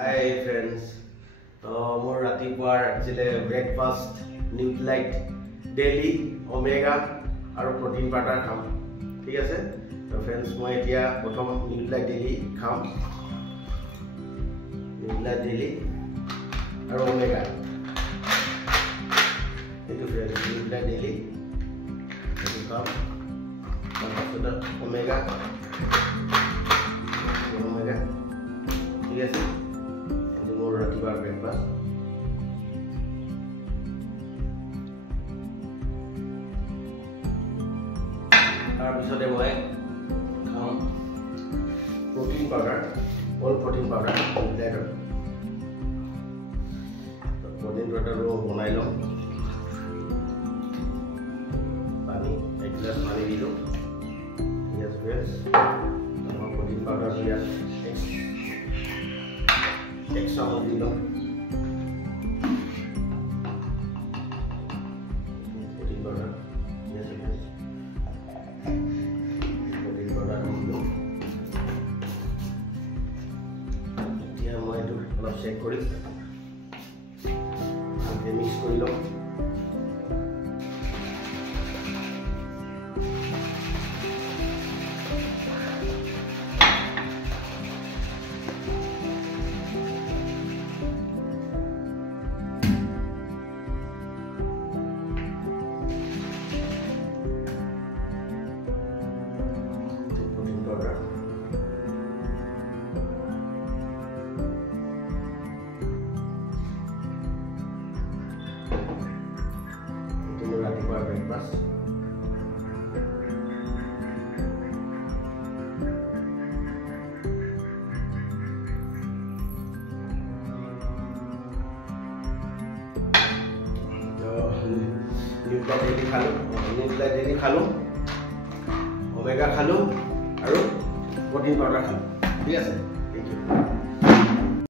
Hi friends, more ratipua actually breakfast, Nutralite daily omega और protein powder खाम, ठीक है से? तो friends मैं इतिया प्रथम Nutralite daily खाम, Nutralite daily और omega, itu friends Nutralite daily, itu खाम, और sudah omega, ठीक है से? ratipua breakfast তাৰ পিছতে মই খাম protein powder all protein powder letter protein powder ro বনাই লম পানী এক গ্লাস পানী দিলো yes friends protein powder দিয়া एक चामच दिलो protein powder yes friends protein powder दिलो এতিয়া মই এটো অলপ চেক কৰি ভালকৈ মিক্স কৰি লম breakfast Nutralite daily খালো omega খালো আৰু protein powder খালো ঠিক আছে থ্যাংক ইউ